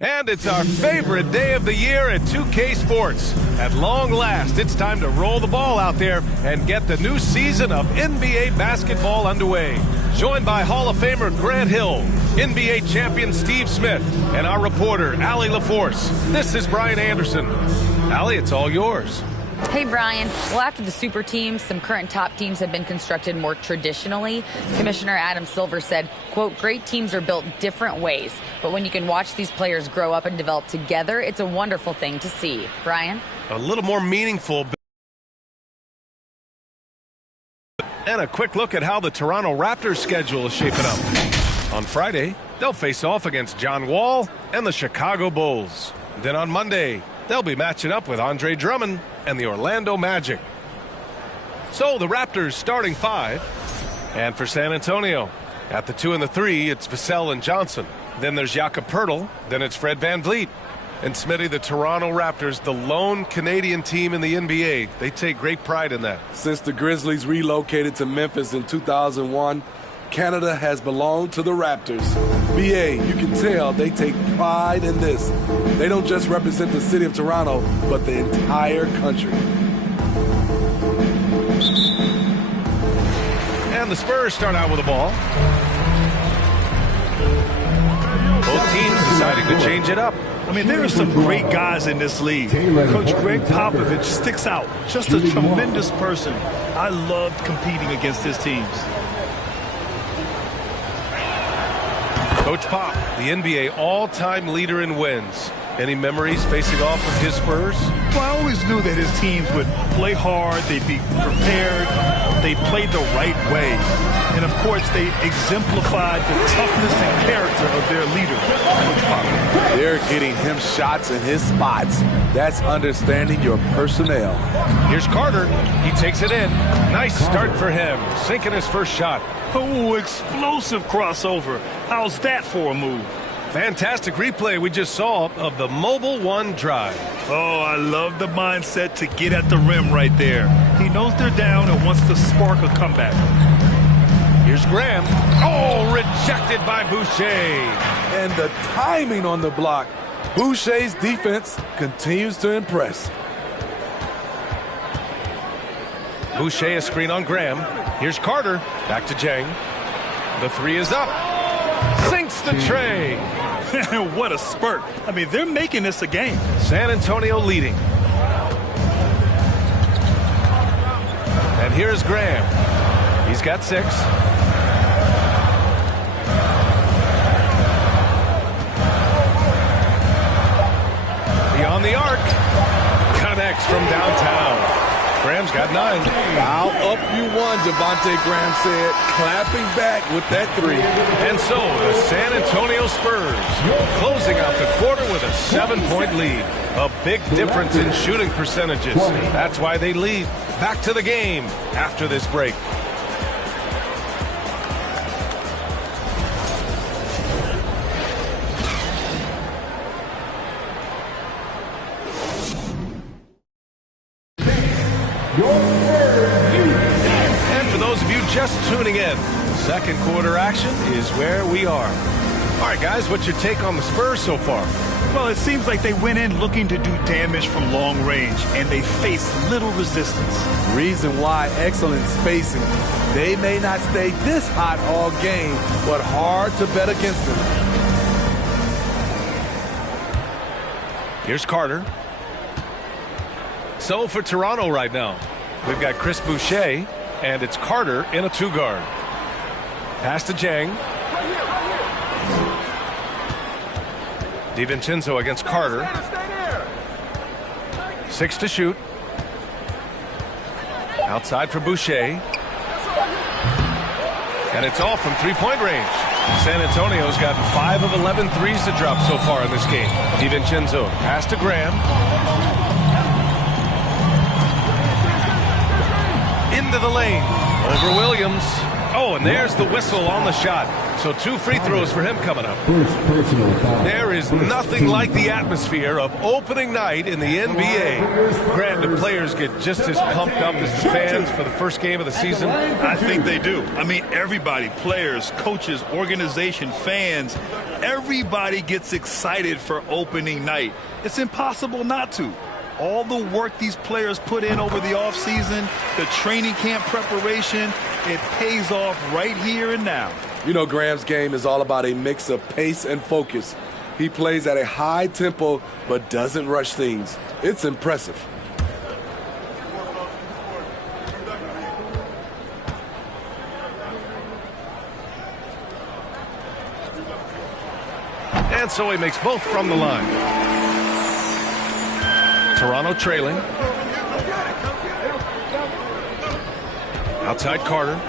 And it's our favorite day of the year at 2K Sports. At long last, it's time to roll the ball out there and get the new season of NBA basketball underway. Joined by Hall of Famer Grant Hill, NBA champion Steve Smith, and our reporter, Allie LaForce. This is Brian Anderson. Allie, it's all yours. Hey, Brian. Well, after the super teams, some current top teams have been constructed more traditionally. Commissioner Adam Silver said, quote, great teams are built different ways, but when you can watch these players grow up and develop together, it's a wonderful thing to see. Brian? A little more meaningful. And a quick look at how the Toronto Raptors schedule is shaping up. On Friday, they'll face off against John Wall and the Chicago Bulls. Then on Monday, they'll be matching up with Andre Drummond and the Orlando Magic. So the Raptors starting five. And for San Antonio, at the 2 and the 3, it's Vassell and Johnson. Then there's Jakob Poeltl. Then it's Fred VanVleet. And Smitty, the Toronto Raptors, the lone Canadian team in the NBA. They take great pride in that. Since the Grizzlies relocated to Memphis in 2001, Canada has belonged to the Raptors. BA, you can tell they take pride in this. They don't just represent the city of Toronto, but the entire country. And the Spurs start out with the ball. Both teams deciding to change it up. I mean, there are some great guys in this league. Coach Greg Popovich sticks out. Just a tremendous person. I loved competing against his teams. Coach Pop, the NBA all-time leader in wins. Any memories facing off with his Spurs? Well, I always knew that his teams would play hard, they'd be prepared, they played the right way. And, of course, they exemplified the toughness and character of their leader, Coach Pop. They're getting him shots in his spots. That's understanding your personnel. Here's Carter. He takes it in. Nice start for him, sinking his first shot. Oh, explosive crossover. How's that for a move? Fantastic replay we just saw of the Mobile One drive. Oh, I love the mindset to get at the rim right there. He knows they're down and wants to spark a comeback. Here's Graham. Oh, rejected by Boucher. And the timing on the block. Boucher's defense continues to impress. Boucher a screen on Graham. Here's Carter. Back to Jang. The 3 is up. Sinks the tray. What a spurt. I mean, they're making this a game. San Antonio leading. And here's Graham. He's got 6. Beyond the arc. Connects from downtown. Graham's got 9. I'll up you one, Devontae Graham said, clapping back with that 3. And so the San Antonio Spurs closing out the quarter with a 7-point lead. A big difference in shooting percentages. That's why they lead. Back to the game after this break. And for those of you just tuning in, second quarter action is where we are. All right, guys, what's your take on the Spurs so far? Well, it seems like they went in looking to do damage from long range, and they faced little resistance. Reason why, excellent spacing. They may not stay this hot all game, but hard to bet against them. Here's Carter. So for Toronto right now, we've got Chris Boucher, and it's Carter in a 2-guard. Pass to Jang. DiVincenzo against Carter. 6 to shoot. Outside for Boucher. And it's all from 3-point range. San Antonio's gotten 5 of 11 threes to drop so far in this game. DiVincenzo, pass to Graham. Into the lane. Over Williams. Oh, Oh, and there's the whistle on the shot. So 2 free throws for him coming up. There is nothing like the atmosphere of opening night in the NBA. Granted, the players get just as pumped up as the fans for the first game of the season. I think they do. I mean, everybody, players, coaches, organization, fans, everybody gets excited for opening night. It's impossible not to. All the work these players put in over the offseason, the training camp preparation, it pays off right here and now. You know, Graham's game is all about a mix of pace and focus. He plays at a high tempo but doesn't rush things. It's impressive. And so he makes both from the line. Toronto trailing. Outside Carter.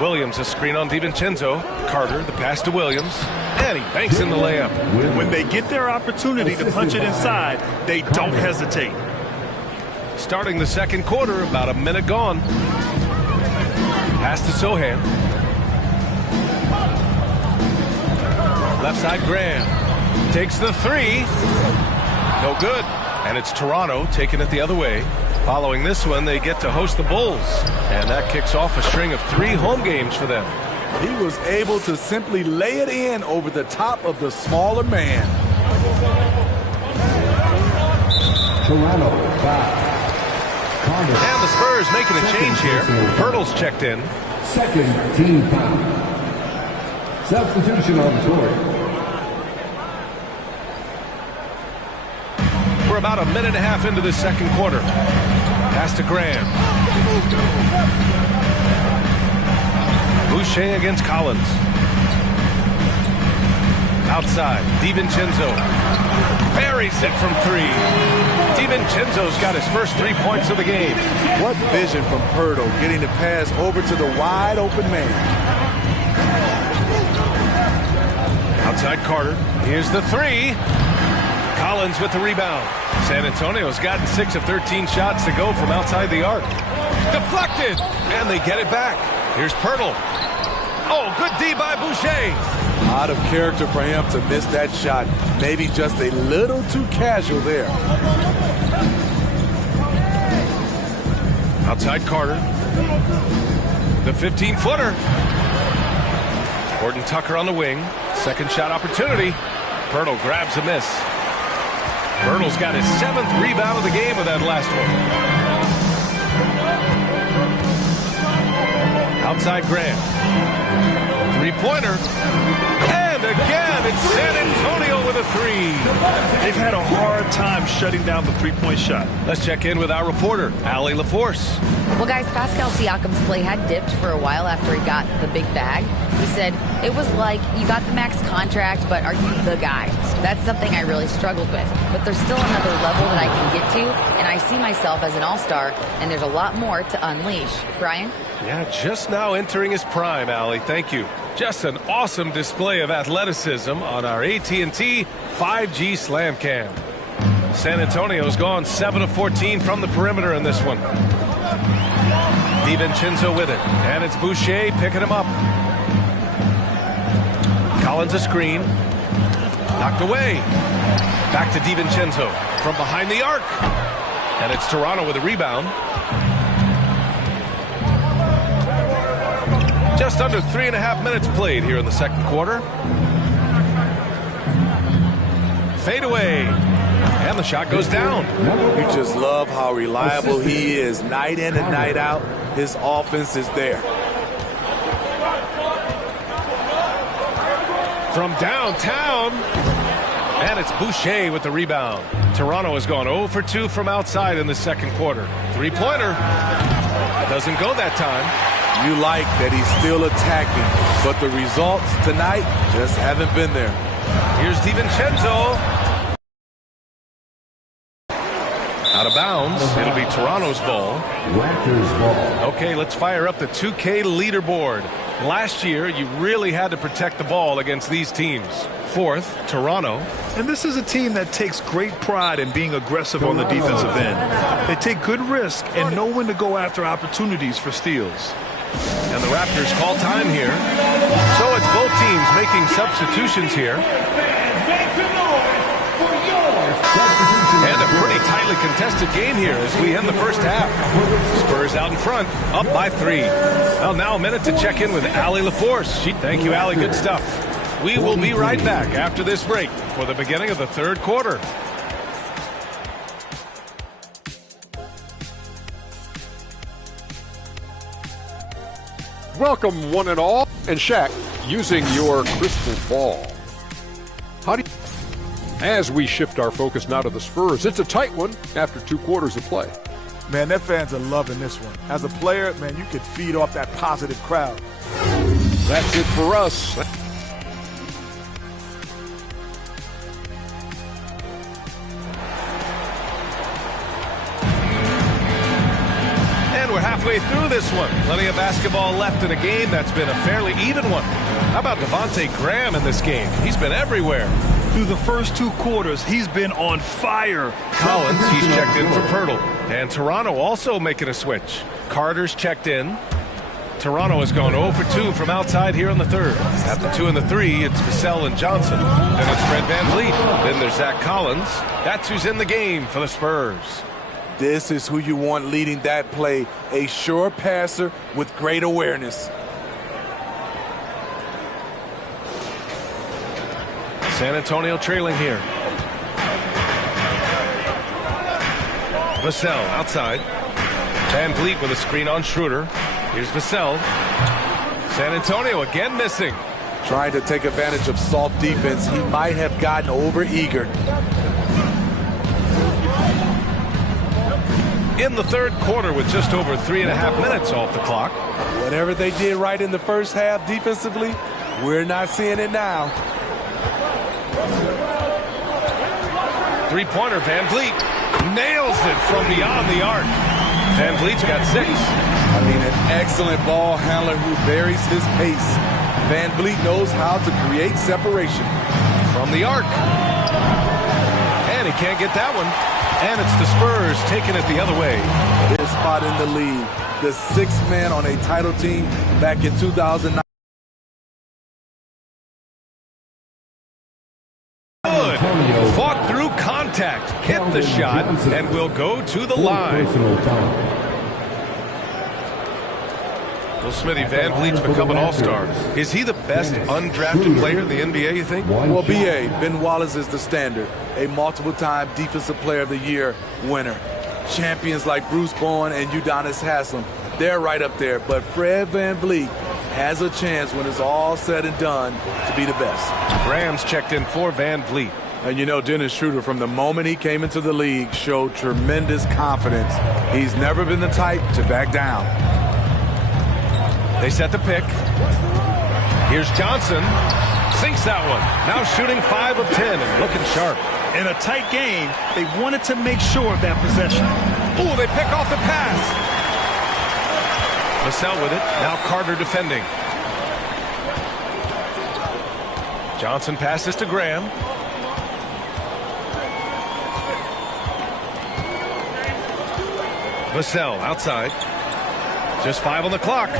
Williams a screen on DiVincenzo. Carter the pass to Williams. And he banks in the layup. When they get their opportunity to punch it inside, they don't hesitate. Starting the second quarter, about a minute gone. Pass to Sohan. Left side Graham. Takes the 3. No good. And it's Toronto taking it the other way. Following this one, they get to host the Bulls. And that kicks off a string of 3 home games for them. He was able to simply lay it in over the top of the smaller man. Toronto, 5. And the Spurs making a change here. Pirtle's checked in. Second team foul. Substitution on the court. We're about a minute and a half into this second quarter. Pass to Graham. Boucher against Collins. Outside, DiVincenzo buries it from 3. DiVincenzo's got his first 3 points of the game. What vision from Pirtle, getting the pass over to the wide open man. Outside Carter. Here's the 3. Collins with the rebound. San Antonio's gotten 6 of 13 shots to go from outside the arc. Deflected, and they get it back. Here's Pirtle. Oh, good D by Boucher. Out of character for him to miss that shot. Maybe just a little too casual there. Outside Carter. The 15-footer. Gordon Tucker on the wing. Second shot opportunity. Pirtle grabs a miss. Pirtle's got his 7th rebound of the game with that last one. Outside Graham. 3-pointer. And again, it's San Antonio with a 3. They've had a hard time shutting down the 3-point shot. Let's check in with our reporter, Allie LaForce. Well, guys, Pascal Siakam's play had dipped for a while after he got the big bag. He said, it was like, you got the max contract, but are you the guy? That's something I really struggled with. But there's still another level that I can get to, and I see myself as an all-star, and there's a lot more to unleash. Brian? Yeah, just now entering his prime, Allie. Thank you. Just an awesome display of athleticism on our AT&T 5G Slam Cam. San Antonio's gone 7 of 14 from the perimeter in this one. DiVincenzo with it, and it's Boucher picking him up. Collins a screen. Knocked away. Back to DiVincenzo from behind the arc. And it's Toronto with a rebound. Just under 3.5 minutes played here in the second quarter. Fade away. And the shot goes down. You just love how reliable he is night in and night out. His offense is there. From downtown. And it's Boucher with the rebound. Toronto has gone 0 for 2 from outside in the second quarter. 3-pointer. Doesn't go that time. You like that he's still attacking, but the results tonight just haven't been there. Here's DiVincenzo. Out of bounds. It'll be Toronto's ball. Raptors ball. Okay, let's fire up the 2K leaderboard. Last year, you really had to protect the ball against these teams. 4th, Toronto. And this is a team that takes great pride in being aggressive on the defensive end. They take good risk and know when to go after opportunities for steals. And the Raptors call time here. So it's both teams making substitutions here. And a pretty tightly contested game here as we end the first half. Spurs out in front, up by 3. Well, now a minute to check in with Allie LaForce. Thank you, Allie. Good stuff. We will be right back after this break for the beginning of the third quarter. Welcome, one and all. And Shaq, using your crystal ball, how do you... As we shift our focus now to the Spurs, it's a tight one after 2 quarters of play. Man, their fans are loving this one. As a player, man, you could feed off that positive crowd. That's it for us. And we're halfway through this one. Plenty of basketball left in a game that's been a fairly even one. How about Devontae Graham in this game? He's been everywhere. Through the first 2 quarters, he's been on fire. Collins, he's checked in for Pirtle. And Toronto also making a switch. Carter's checked in. Toronto has gone 0 for 2 from outside here in the third. At the 2 and the 3, it's Vassell and Johnson. Then it's Fred VanVleet. Then there's Zach Collins. That's who's in the game for the Spurs. This is who you want leading that play. A sure passer with great awareness. San Antonio trailing here. Vassell outside. VanVleet with a screen on Schroeder. Here's Vassell. San Antonio again missing. Trying to take advantage of soft defense. He might have gotten over-eager. In the third quarter with just over 3.5 minutes off the clock. Whatever they did right in the first half defensively, we're not seeing it now. Three-pointer, VanVleet nails it from beyond the arc. VanVleet's got 6. I mean, an excellent ball handler who varies his pace. VanVleet knows how to create separation. From the arc. And he can't get that one. And it's the Spurs taking it the other way. His spot in the league. The 6th man on a title team back in 2009. Good. Fought through contact, hit the shot, and will go to the line. Well, Smitty, VanVleet's become an all-star. Is he the best undrafted player in the NBA, you think? Well, B.A., Ben Wallace is the standard. A multiple-time Defensive Player of the Year winner. Champions like Bruce Bowen and Udonis Haslem, they're right up there. But Fred VanVleet has a chance when it's all said and done to be the best. Graham's checked in for VanVleet. And you know, Dennis Schroeder, from the moment he came into the league, showed tremendous confidence. He's never been the type to back down. They set the pick. Here's Johnson. Sinks that one. Now shooting 5 of 10 and looking sharp. In a tight game, they wanted to make sure of that possession. Ooh, they pick off the pass. Vassell with it. Now Carter defending. Johnson passes to Graham. Vassell outside. Just 5 on the clock.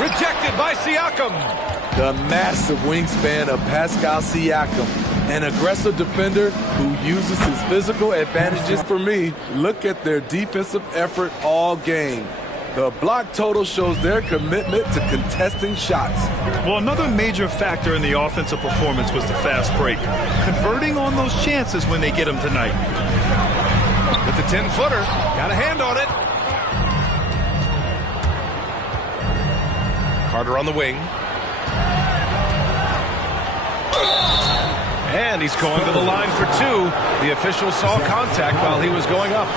Rejected by Siakam. The massive wingspan of Pascal Siakam, an aggressive defender who uses his physical advantages. For me, look at their defensive effort all game. The block total shows their commitment to contesting shots. Well, another major factor in the offensive performance was the fast break. Converting on those chances when they get them tonight. With the 10-footer, got a hand on it. Carter on the wing. And he's going to the line for 2. The official saw contact while he was going up.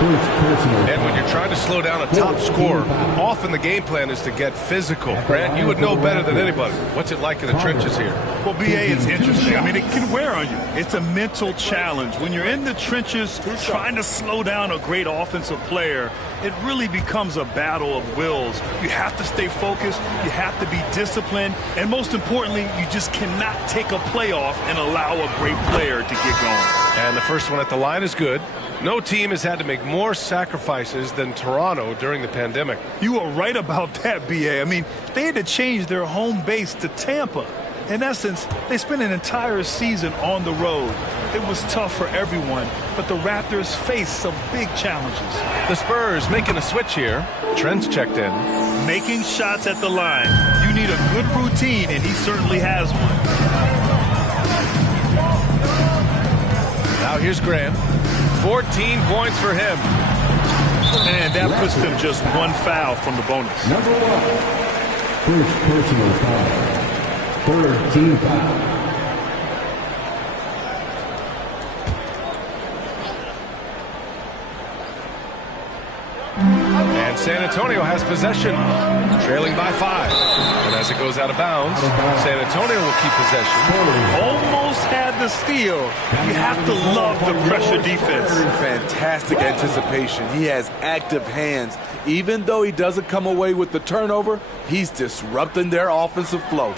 And when you're trying to slow down a top scorer, often the game plan is to get physical. Grant, you would know better than anybody. What's it like in the trenches here? Well, B.A., it's interesting. I mean, it can wear on you. It's a mental challenge. When you're in the trenches trying to slow down a great offensive player, it really becomes a battle of wills. You have to stay focused, you have to be disciplined, and most importantly, you just cannot take a play off and allow a great player to get going. And the first one at the line is good. No team has had to make more sacrifices than Toronto during the pandemic. You are right about that, B.A. I mean, they had to change their home base to Tampa. In essence, they spent an entire season on the road. It was tough for everyone, but the Raptors faced some big challenges. The Spurs making a switch here. Trent's checked in. Making shots at the line. You need a good routine, and he certainly has one. Now here's Graham. 14 points for him. And that puts them just one foul from the bonus. Number 1. First personal foul. Third team foul. And San Antonio has possession, trailing by 5. And as it goes out of bounds, San Antonio will keep possession. Almost had the steal. You have to love the pressure defense. Fantastic anticipation. He has active hands. Even though he doesn't come away with the turnover, he's disrupting their offensive flow.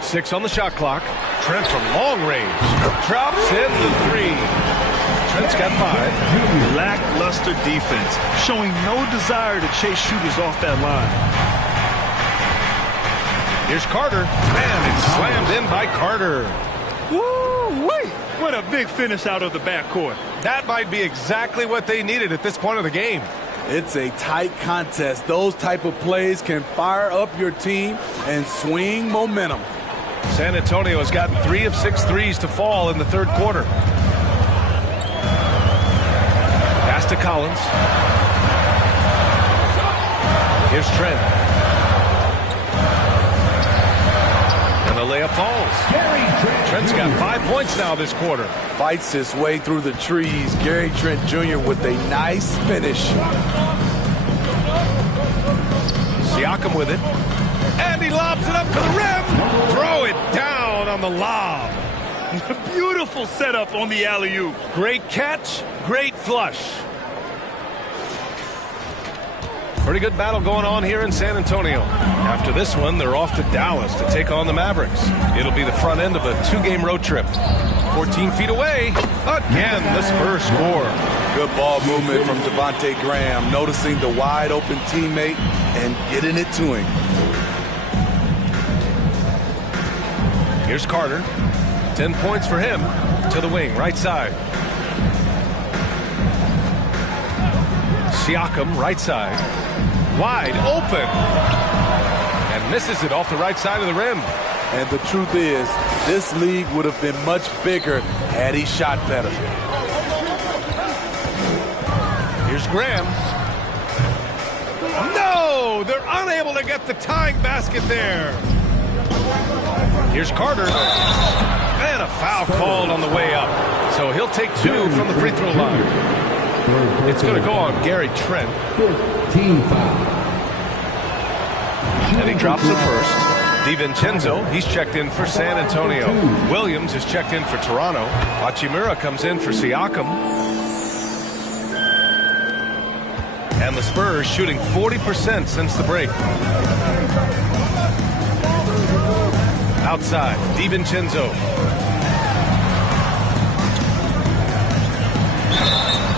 6 on the shot clock. Trent from long range. Drops in the 3. Trent's got 5. Lackluster defense, showing no desire to chase shooters off that line. Here's Carter. Man, it's slammed in by Carter. Woo-wee! What a big finish out of the backcourt. That might be exactly what they needed at this point of the game. It's a tight contest. Those type of plays can fire up your team and swing momentum. San Antonio has gotten 3 of 6 threes to fall in the third quarter. Pass to Collins. Here's Trent. And the layup falls. Trent's got 5 points now this quarter. Fights his way through the trees. Gary Trent Jr. with a nice finish. Siakam with it. And he lobs it up to the rim. Throw it down on the lob. Beautiful setup on the alley-oop. Great catch, great flush. Pretty good battle going on here in San Antonio. After this one, they're off to Dallas to take on the Mavericks. It'll be the front end of a 2-game road trip. 14 feet away. Again, the Spurs score. Good ball movement from Devontae Graham, noticing the wide open teammate and getting it to him. Here's Carter. 10 points for him. To the wing, right side. Siakam, right side. Wide open. And misses it off the right side of the rim. And the truth is, this league would have been much bigger had he shot better. Here's Graham. No! They're unable to get the tying basket there. Here's Carter. And a foul called on the way up. So he'll take 2 from the free throw line. It's going to go on Gary Trent. Team foul. And he drops it first. DiVincenzo, he's checked in for San Antonio. Williams is checked in for Toronto. Hachimura comes in for Siakam. And the Spurs shooting 40% since the break. Outside, DiVincenzo.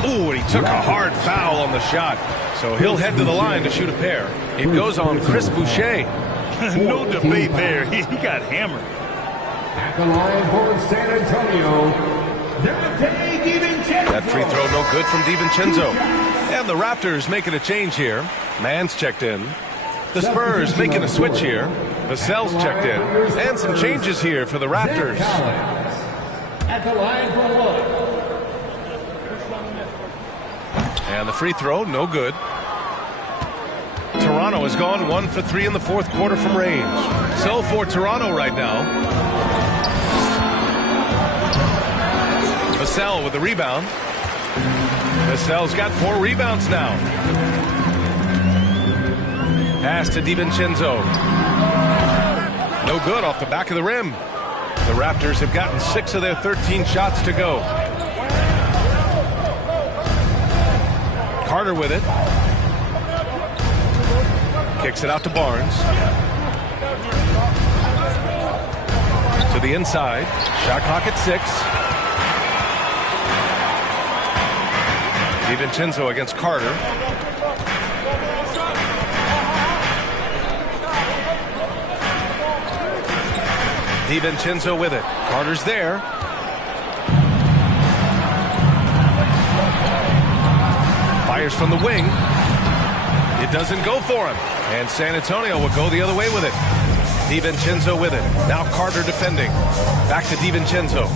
Ooh, and he took a hard foul on the shot. So he'll head to the line to shoot a pair. It goes on Chris Boucher. No debate there. He got hammered. At the line for San Antonio, That free throw no good from DiVincenzo. And the Raptors making a change here. Mann's checked in. The Spurs making a switch here. Vassell's checked in. And some changes here for the Raptors. at the line for 1. And the free throw, no good. Toronto has gone 1 for 3 in the fourth quarter from range. So for Toronto right now, Vassell with the rebound. Vassell's got 4 rebounds now. Pass to DiVincenzo. No good off the back of the rim. The Raptors have gotten 6 of their 13 shots to go. Carter with it. Kicks it out to Barnes. To the inside. Shot clock at 6. DiVincenzo against Carter. DiVincenzo with it. Carter's there. Fires from the wing. It doesn't go for him. And San Antonio will go the other way with it. DiVincenzo with it. Now Carter defending. Back to DiVincenzo.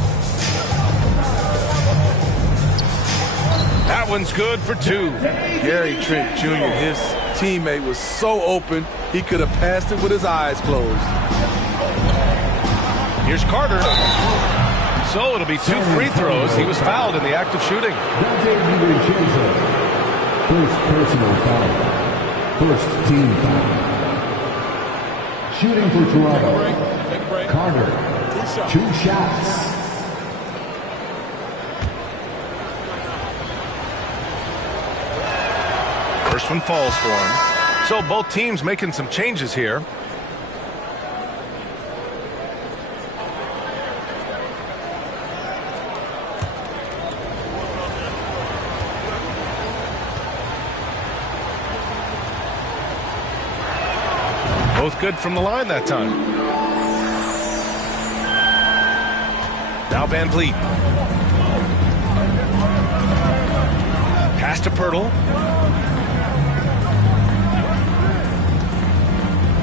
That one's good for 2. Gary Trent Jr., his teammate, was so open, he could have passed it with his eyes closed. Here's Carter. So it'll be 2 free throws. He was fouled in the act of shooting. First personal foul. First team foul. Shooting for Toronto. Carter. 2 shots. First one falls for him. So both teams making some changes here. Both good from the line that time. Now Van Vliet. Pass to Pirtle.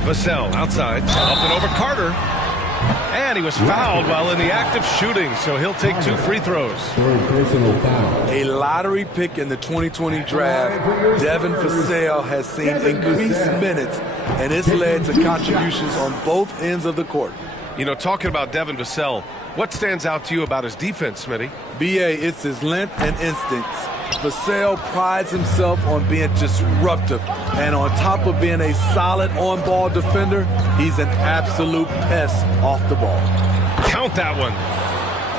Vassell outside. Up and over Carter. And he was fouled while in the act of shooting, so he'll take 2 free throws. A lottery pick in the 2020 draft, Devin Vassell has seen increased minutes, and it's led to contributions on both ends of the court. You know, talking about Devin Vassell, what stands out to you about his defense, Smitty? B.A., it's his length and instincts. Vassell prides himself on being disruptive, and on top of being a solid on-ball defender, he's an absolute pest off the ball. Count that one.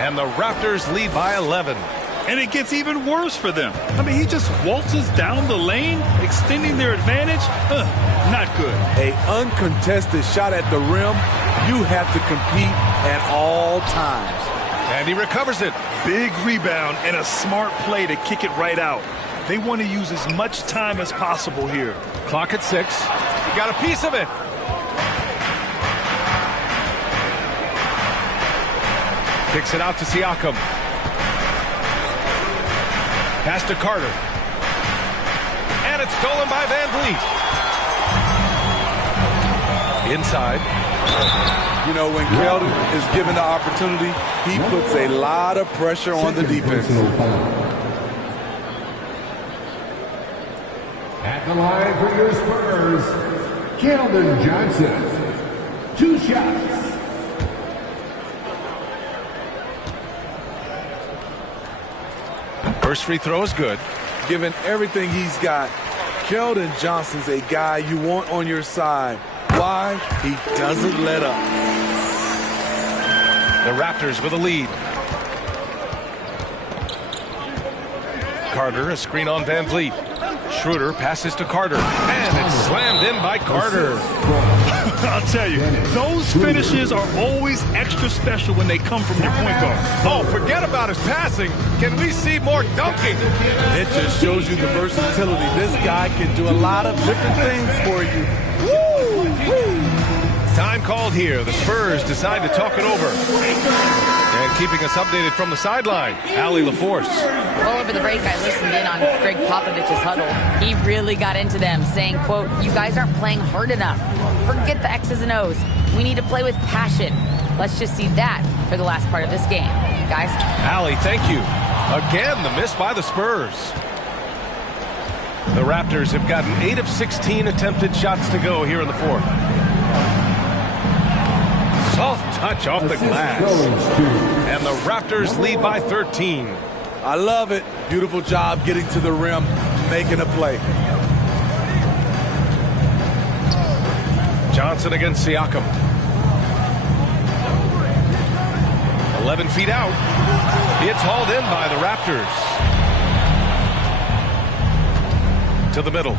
And the Raptors lead by 11. And it gets even worse for them. I mean, he just waltzes down the lane, extending their advantage. Not good. A uncontested shot at the rim, you have to compete at all times. And he recovers it. Big rebound and a smart play to kick it right out. They want to use as much time as possible here. Clock at 6. He got a piece of it. Kicks it out to Siakam. Pass to Carter. And it's stolen by Van Vliet. Inside. You know, when Keldon is given the opportunity, he puts a lot of pressure on the defense. At the line for your Spurs, Keldon Johnson. 2 shots. First free throw is good. Given everything he's got, Keldon Johnson's a guy you want on your side. Why? He doesn't let up. The Raptors with a lead. Carter, a screen on Van Vliet. Schroeder passes to Carter. And it's slammed in by Carter. I'll tell you, those finishes are always extra special when they come from your point guard. Oh, forget about his passing. Can we see more dunking? It just shows you the versatility. This guy can do a lot of different things for you. Time called here. The Spurs decide to talk it over. And keeping us updated from the sideline, Allie LaForce. Well, over the break, I listened in on Greg Popovich's huddle. He really got into them, saying, quote, "You guys aren't playing hard enough. Forget the X's and O's. We need to play with passion." Let's just see that for the last part of this game. Guys? Allie, thank you. Again, the miss by the Spurs. The Raptors have gotten 8 of 16 attempted shots to go here in the fourth. Soft touch off the glass. And the Raptors lead by 13. I love it. Beautiful job getting to the rim, making a play. Johnson against Siakam. 11 feet out. It's hauled in by the Raptors. To the middle.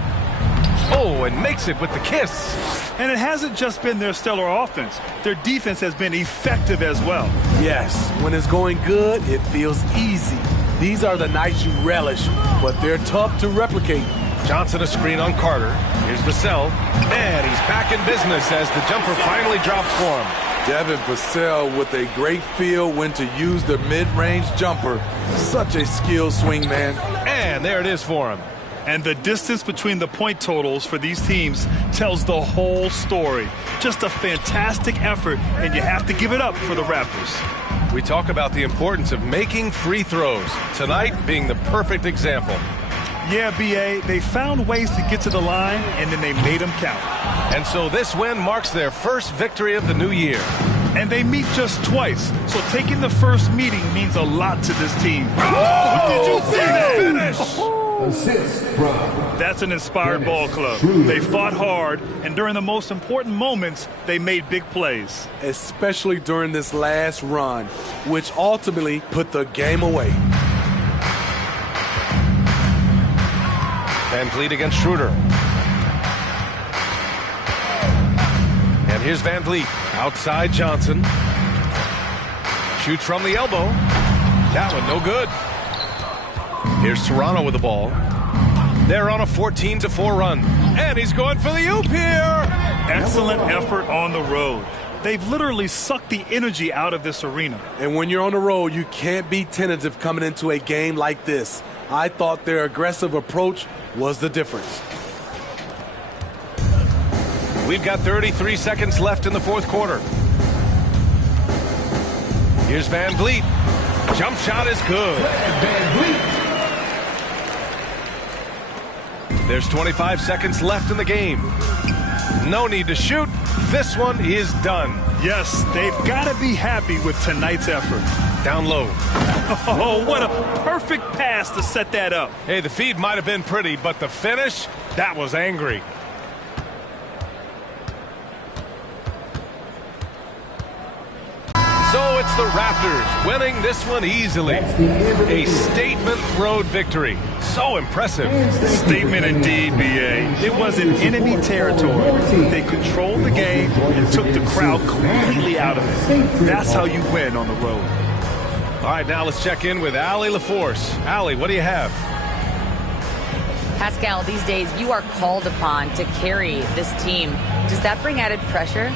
Oh, and makes it with the kiss. And it hasn't just been their stellar offense. Their defense has been effective as well. Yes, when it's going good, it feels easy. These are the nights you relish, but they're tough to replicate. Johnson a screen on Carter. Here's Vassell. And he's back in business as the jumper finally drops for him. Devin Vassell with a great feel when to use the mid-range jumper. Such a skilled swing man. And there it is for him. And the distance between the point totals for these teams tells the whole story. Just a fantastic effort, and you have to give it up for the Raptors. We talk about the importance of making free throws, tonight being the perfect example. Yeah, B.A., they found ways to get to the line, and then they made them count. And so this win marks their first victory of the new year. And they meet just twice, so taking the first meeting means a lot to this team. Oh, did you see that finish? Assist from That's an inspired ball club. They fought hard, and during the most important moments, they made big plays. Especially during this last run, which ultimately put the game away. Van Vliet against Schroeder. And here's Van Vliet. Outside Johnson. Shoots from the elbow. That one no good. Here's Toronto with the ball. They're on a 14-4 run. And he's going for the oop here. Excellent effort on the road. They've literally sucked the energy out of this arena. And when you're on the road, you can't be tentative coming into a game like this. I thought their aggressive approach was the difference. We've got 33 seconds left in the fourth quarter. Here's Van Vliet. Jump shot is good. Van Vliet. There's 25 seconds left in the game. No need to shoot. This one is done. Yes, they've got to be happy with tonight's effort. Down low. Oh, what a perfect pass to set that up. Hey, the feed might have been pretty, but the finish, that was angry. So it's the Raptors winning this one easily. A statement road victory. So impressive. Statement indeed, B.A. It was in enemy territory. They controlled the game and took the crowd completely out of it. That's how you win on the road. All right, now let's check in with Allie LaForce. Allie, what do you have? Pascal, these days you are called upon to carry this team. Does that bring added pressure?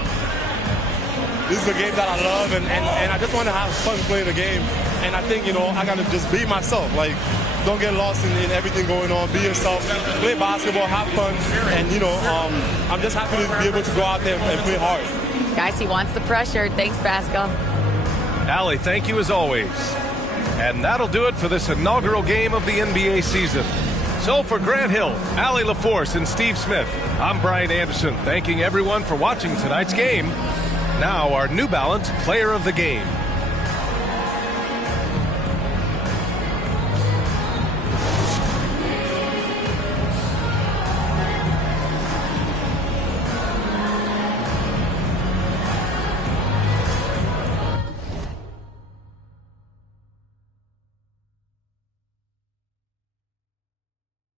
This is a game that I love, and I just want to have fun playing the game. And I think, I got to just be myself. Like, don't get lost in everything going on. Be yourself. Play basketball, have fun. And, I'm just happy to be able to go out there and play hard. Guys, he wants the pressure. Thanks, Pascal. Allie, thank you as always. And that'll do it for this inaugural game of the NBA season. So for Grant Hill, Allie LaForce, and Steve Smith, I'm Brian Anderson, thanking everyone for watching tonight's game. Now our New Balance Player of the Game.